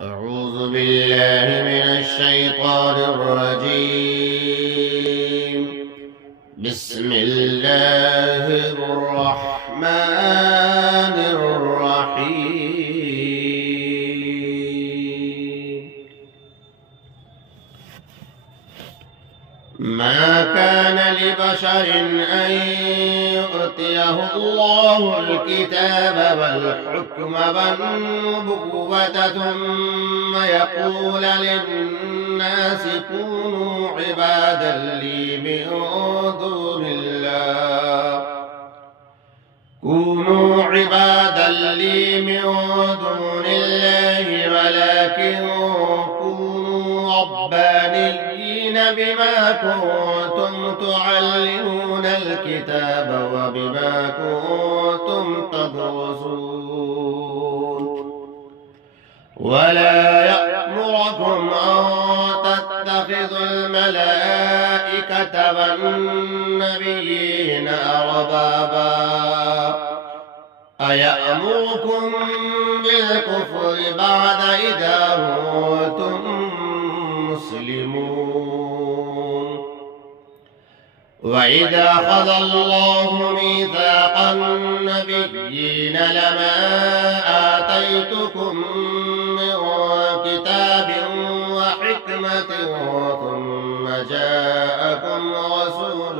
أعوذ بالله من الشيطان الرجيم. بسم الله الرحمن الرحيم. ما كان لبشر أن يؤتيه الله الكتاب والحكم والنبوة ثم يقول للناس كونوا عبادا لي من دون الله ولكن كونوا ربانيين بما كنتم تعلمون الكتاب وبما كنتم تدرسون ولا يأمركم أن تتخذوا الملائكة والنبيين أربابا أيأمركم بالكفر بعد إذا أنتم مسلمون. وإذا أخذ الله ميثاق النبيين لما آتيتكم من كتاب وحكمة ثم جاءكم رسول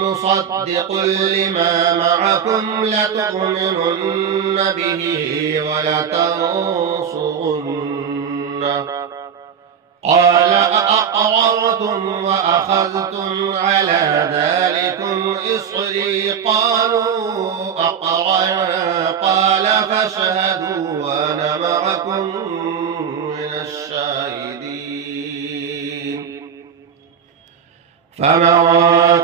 مصدق لما معكم لتؤمنن به ولتنصرنه قال أأقررتم وأخذتم على ذلكم إصري قالوا أقررنا قال فاشهدوا وأنا معكم من الشاهدين. فمن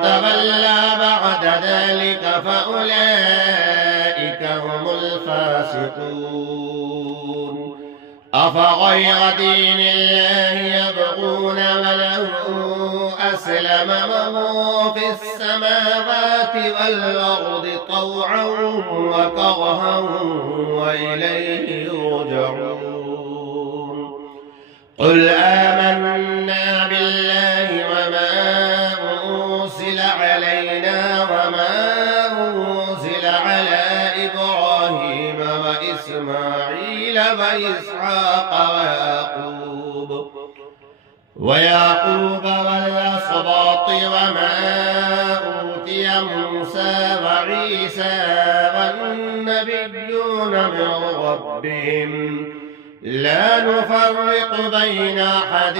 تولى بعد ذلك فأولئك هم الفاسقون. أفغير دين الله يبغون وله أسلم من في السماوات والأرض طوعا وكرها وإليه يرجعون. قل آمنا بالله وما أنزل علينا وما أنزل على إبراهيم وإسماعيل وإسحاق ويعقوب والأسباط وما أوتي موسى وعيسى والنبيون من ربهم لا نفرق بين أحد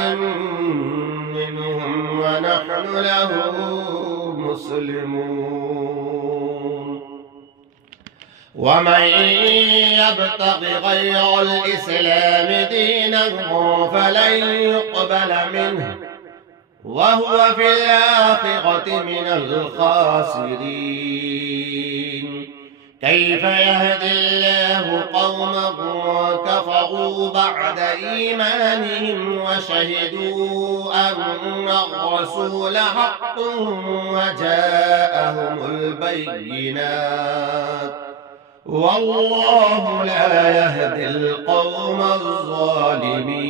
منهم ونحن له مسلمون. ومن يبتغ غير الإسلام دينا فلن يقبل منه وهو في الآخرة من الخاسرين. كيف يهدي الله قوما كفروا بعد إيمانهم وشهدوا أن الرسول حق وجاءهم البينات والله لا يهدي القوم الظالمين.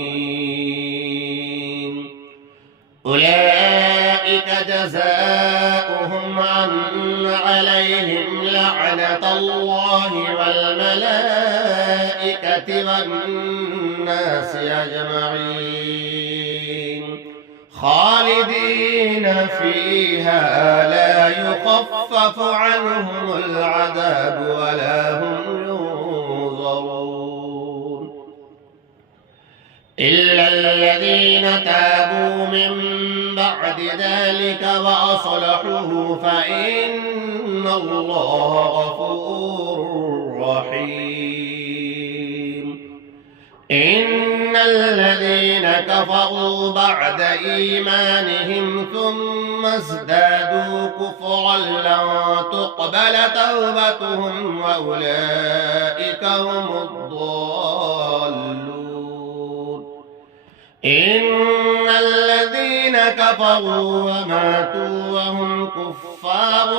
أولئك جزاؤهم أن عليهم لعنة الله والملائكة والناس أجمعين خالدين فيها لا يخفف عنهم العذاب ولا هم ينظرون إلا الذين تابوا من بعد ذلك وأصلحوا فإن الله غفور رحيم. إن الذين كفروا بعد إيمانهم ثم ازدادوا كفرا لن تقبل توبتهم وأولئك هم الضالون. إن الذين كفروا وماتوا وهم كفار كفار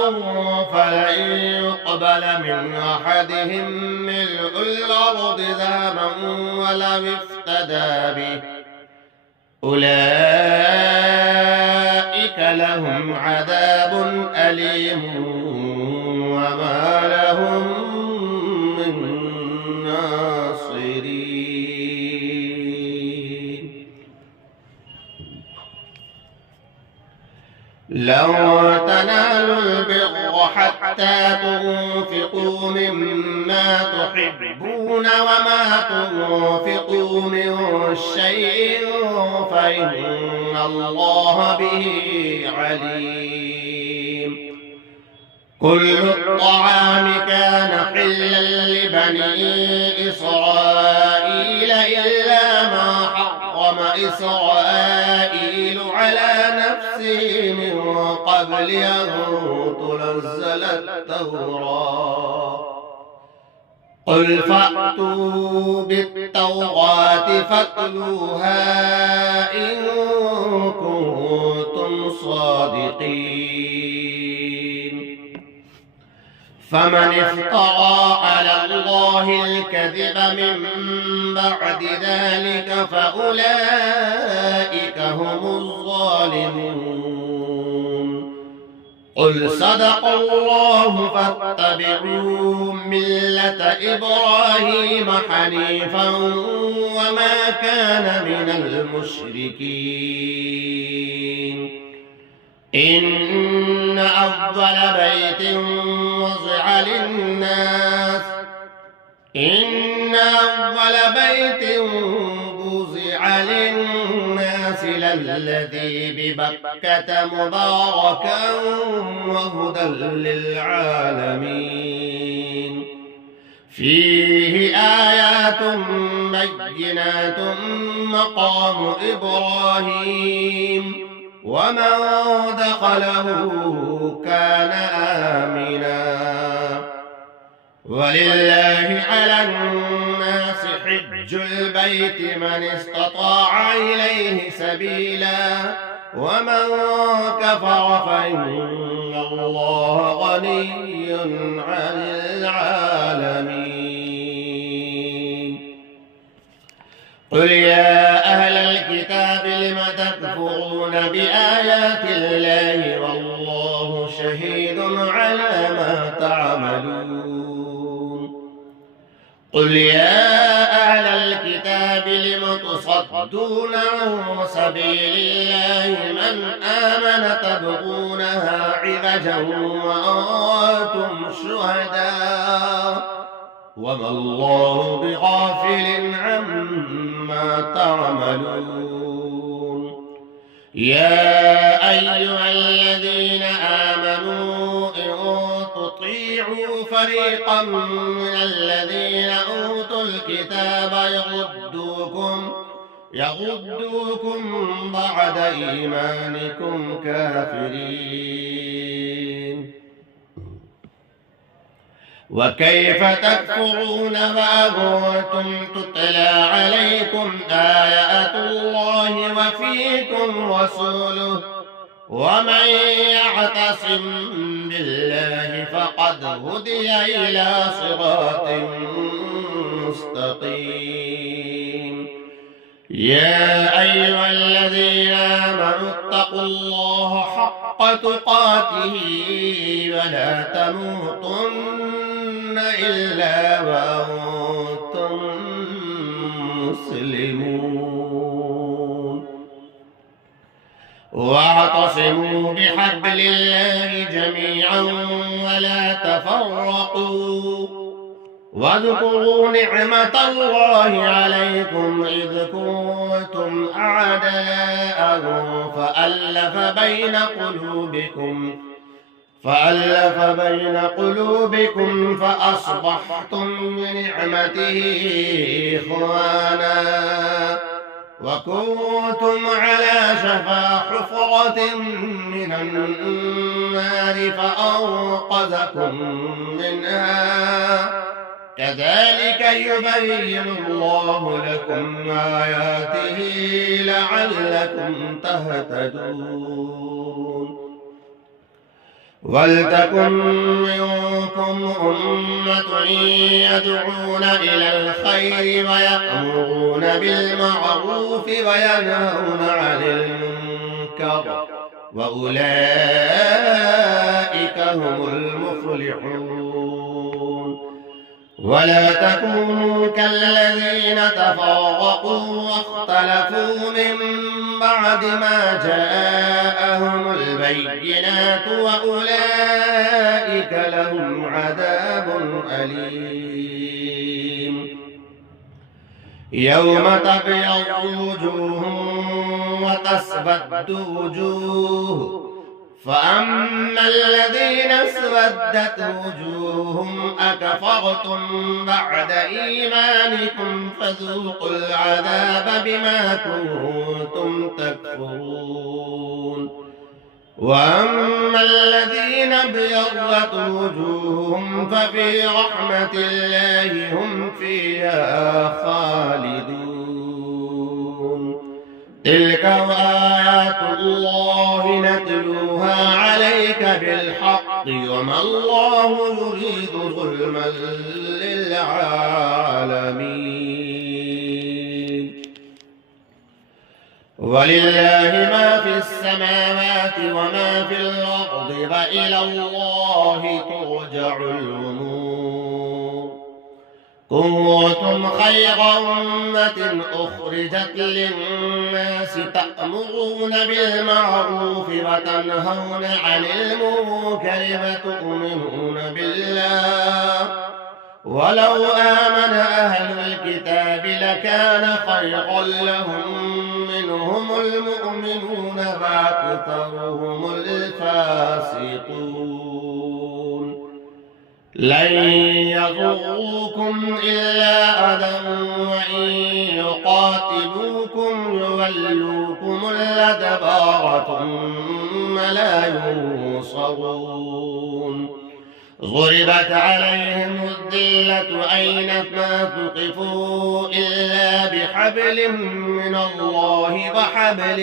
فلن يقبل من أحدهم ملء الأرض ذهبا ولو افتدى به أولئك لهم عذاب أليم وما لهم من ناصرين. لو تنالوا البر حتى تنفقوا مما تحبون وما تنفقوا من شيء فإن الله به عليم. كل الطعام كان حلا لبني إسرائيل إلا ما حرم إسرائيل على نفسه من قبل أن تنزل التوراة. قل فأتوا بالتوراة فاتلوها إن كنتم صادقين. فمن افترى على الله الكذب من بعد ذلك فأولئك هم الظالمون. قل صدق الله فاتبعوا ملة إبراهيم حنيفا وما كان من المشركين. إن أفضل بيت وضع للناس للذي ببكة مباركا وهدى للعالمين. فيه آيات بينات مقام إبراهيم ومن دخله كان آمنا. ولله على الناس حج البيت من استطاع إليه سبيلا ومن كفر فإن الله غني عن العالمين. قل يا أهل الكتاب لم تكفرون بآيات الله والله شهيد على ما تعملون. قل يا أهل الكتاب لم تصدون عن سبيل الله من آمن تبغونها عوجا وأنتم شهداء وما الله بغافل عما تعملون. يا أيها الذين آمنوا إن تطيعوا فريقا من الذين أوتوا الكتاب يغدوكم بعد إيمانكم كافرين. وكيف تكفرون وأنتم تتلى عليكم آيات الله وفيكم رسوله ومن يعتصم بالله فقد هدي إلى صراط مستقيم. يا أيها الذين آمنوا اتقوا الله حق تقاته ولا تموتن إلا وأنتم مسلمون. واعتصموا بحبل الله جميعا ولا تفرقوا واذكروا نعمة الله عليكم إذ كنتم أعداء فألف بين قلوبكم فأصبحتم بنعمته إخوانا وكنتم على شفا حفرة من النار فأنقذكم منها. كذلك يبين الله لكم آياته لعلكم تهتدون. ولتكن منكم أمة يدعون إلى الخير ويأمرون بالمعروف وينهون عن المنكر وأولئك هم المفلحون. ولا تكونوا كالذين تفرقوا واختلفوا من بعد ما جاءهم البينات وأولئك لهم عذاب أليم. يوم تبيض وجوه وتسود وجوه، فأما الذين اسودت وجوههم أكفرتم بعد إيمانكم فذوقوا العذاب بما كنتم تكفرون. وأما الذين ابيضت وجوههم ففي رحمة الله هم فيها خالدون. تلك آيات الله نتلوها عليك بالحق وما الله يريد ظلما للعالمين. ولله ما في السماوات وما في الأرض وإلى الله ترجع الأمور. كنتم خير أمة أخرجت للناس تأمرون بالمعروف وتنهون عن المنكر وتؤمنون بالله. ولو آمن أهل الكتاب لكان خيرا لهم منهم المؤمنون وأكثرهم الفاسقون. لن يضروكم إلا أذى وإن يقاتلوكم يولوكم الأدبار ثم لا ينصرون. ضربت عليهم الذلة أينما ثقفوا إلا بحبل من الله وحبل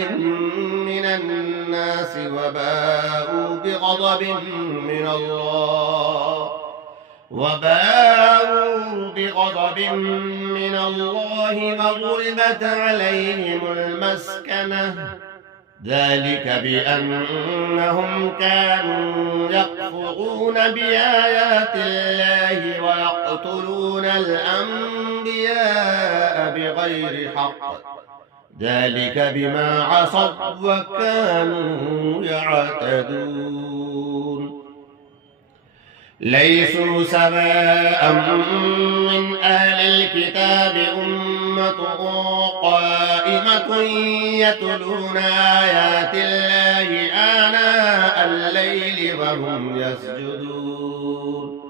من الناس وباءوا بغضب من الله وضربت عليهم المسكنة. ذلك بأنهم كانوا يكفرون بآيات الله ويقتلون الأنبياء بغير حق. ذلك بما عصوا وكانوا يعتدون. ليسوا سواء من أهل الكتاب أمة قائمة يتلون آيات الله آناء الليل وهم يسجدون.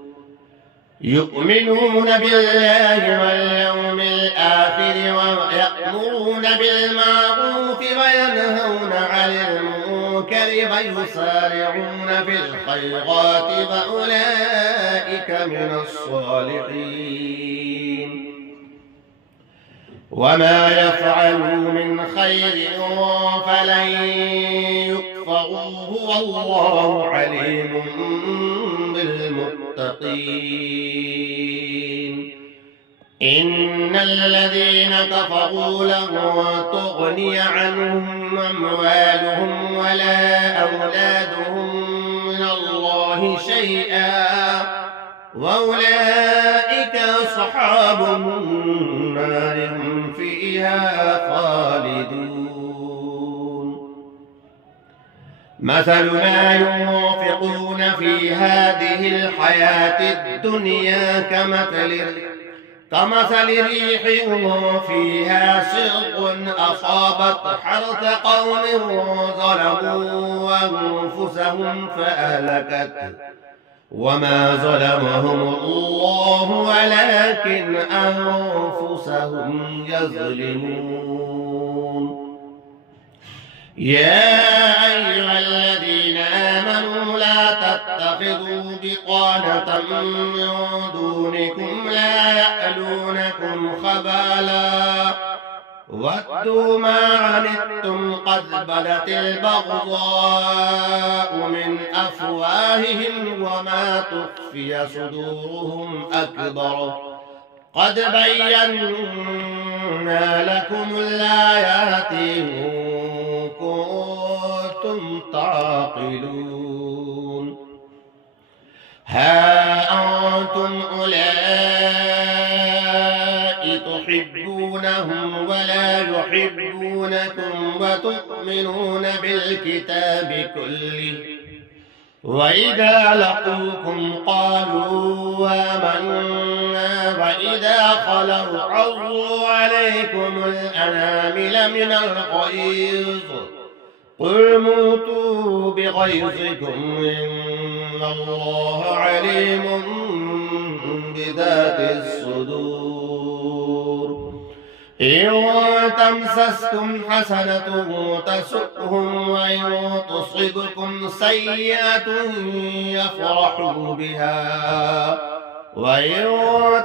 يؤمنون بالله واليوم الآخر ويأمرون بالمعروف وينهون عن المنكر ويسارعون في الخيرات وأولئك من الصالحين. وما يفعلوا من خير فلن يكفروه والله عليم بالمتقين. إن الذين كفروا لن تغني عنهم أموالهم ولا أولادهم من الله شيئا وأولئك أصحاب النار هم فيها خالدون. مثل ما ينفقون في هذه الحياة الدنيا كمثل ريح فيها سرق أصابت حرث قوم ظلموا أنفسهم فأهلكت. وما ظلمهم الله ولكن أنفسهم يظلمون. يا أيها الذين آمنوا لا تتخذوا بطانة من دونكم لا يألونكم خبالا ودوا ما عنتم قد بدت البغضاء من أفواههم وما تخفي صدورهم أكبر قد بينا لكم الآيات إن كنتم تعقلون ها أنتم أولئك تحبونهم ولا يحبونكم وتؤمنون بالكتاب كله وإذا لقوكم قالوا آمنا وإذا خلوا عضوا عليكم الأنامل من الغيظ قل موتوا بغيظكم إن الله عليم بذات الصدور إن تمسسكم حسنة تسؤهم وإن تصبكم سيئة يفرحوا بها وإن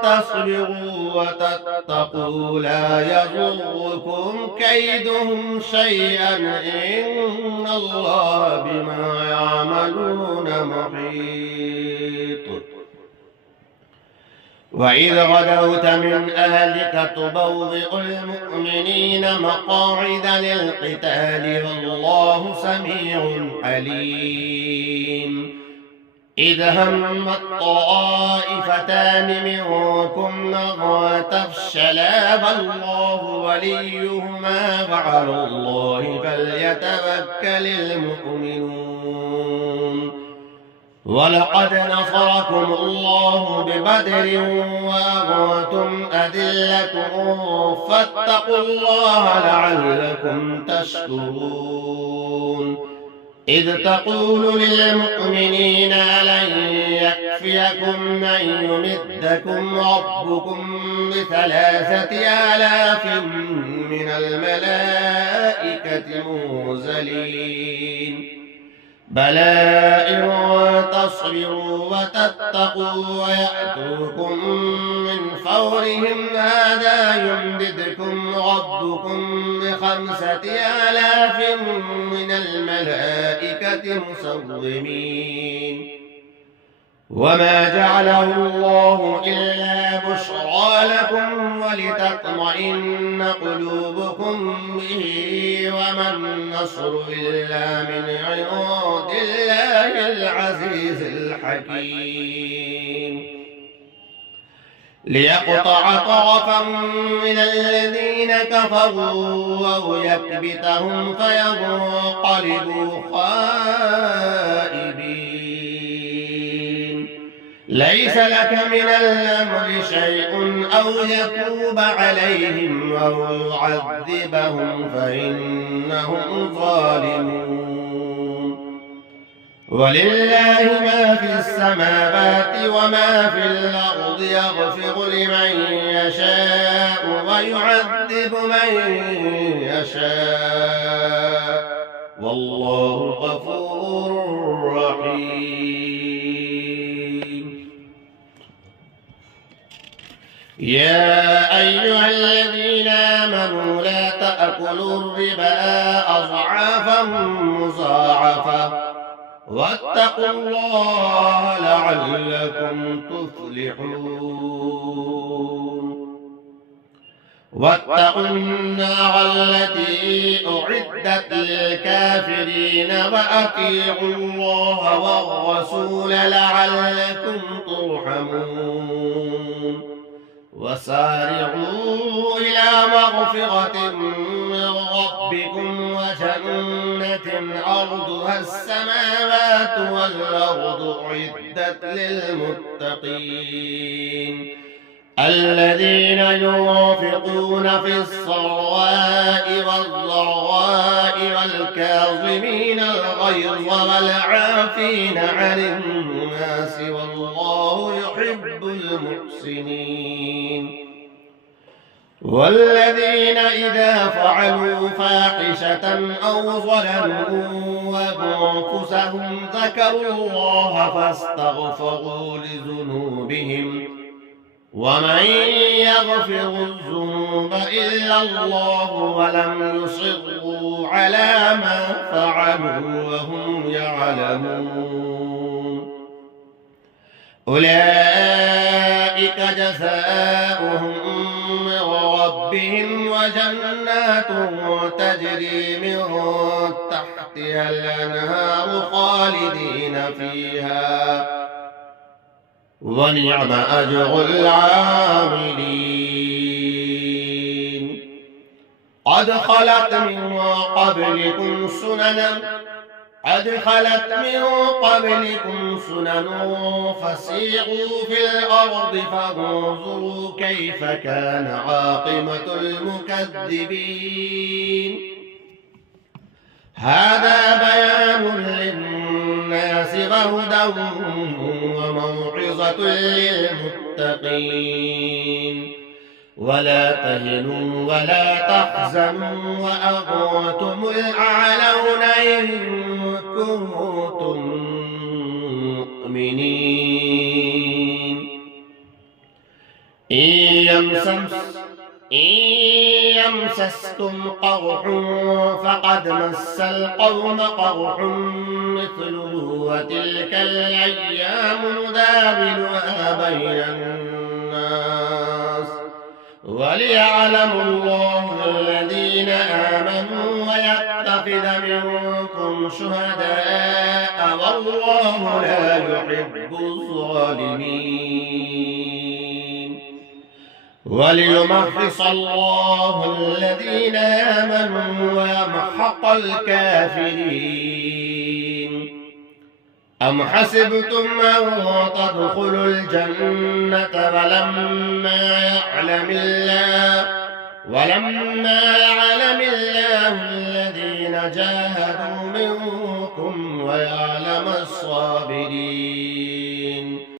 تصبروا وتتقوا لا يضركم كيدهم شيئا إن الله بما يعملون محيط وإذ غدوت من أهلك تبوئ المؤمنين مقاعد للقتال والله سميع عليم إذ همت طائفتان منكم أن تفشلا والله وليهما وعلى الله فليتوكل المؤمنون ولقد نصركم الله ببدر وأنتم أذلة فاتقوا الله لعلكم تشكرون إذ تقول للمؤمنين ألن يكفيكم أن يمدكم ربكم ب3,000 من الملائكة منزلين بلى إن تصبروا وتتقوا ويأتوكم من فورهم هذا يمددكم ربكم ب5,000 من الملائكة مسومين وما جعله الله إلا بشرى لكم ولتطمئن قلوبكم به وما النصر إلا من عند الله العزيز الحكيم ليقطع طرفا من الذين كفروا أو يكبتهم فينقلبوا خائبين ليس لك من الأمر شيء أو يتوب عليهم أو يعذبهم فإنهم ظالمون ولله ما في السماوات وما في الأرض يغفر لمن يشاء ويعذب من يشاء والله غفور رحيم يا أيها الذين آمنوا لا تأكلوا الربا أضعافا مضاعفة واتقوا الله لعلكم تفلحون واتقوا النار التي أعدت للكافرين وأطيعوا الله والرسول لعلكم ترحمون وسارعوا إلى مغفرة من ربكم وجنة عرضها السماوات والأرض أعدت للمتقين الذين ينفقون في السراء والضراء والكاظمين الغيظ والعافين عن الناس والله يحب المحسنين والذين إذا فعلوا فاحشة أو ظلموا أنفسهم ذكروا الله فاستغفروا لذنوبهم ومن يغفر الذنوب إلا الله ولم يصروا على ما فعلوا وهم يعلمون أولئك جزاؤهم من ربهم وجنات تجري من تحتها الأنهار خالدين فيها ونعم أجر العاملين قد خلت من قبلكم سنن فسيروا في الأرض فانظروا كيف كان عاقبة المكذبين هذا بيان للناس وهدى وموعظة للمتقين ولا تهنوا ولا تحزنوا وأنتم الأعلون إن كنتم مؤمنين إن يمسسكم قرح فقد مس القوم قرح مثله وتلك الأيام نداولها بين الناس وليعلم الله الذين آمنوا ويتخذ منكم شهداء والله لا يحب الظالمين وليمحص الله الذين آمنوا ويمحق الكافرين أم حسبتم أن تدخلوا الجنة ولما يعلم الله الذين جاهدوا منكم ويعلم الصابرين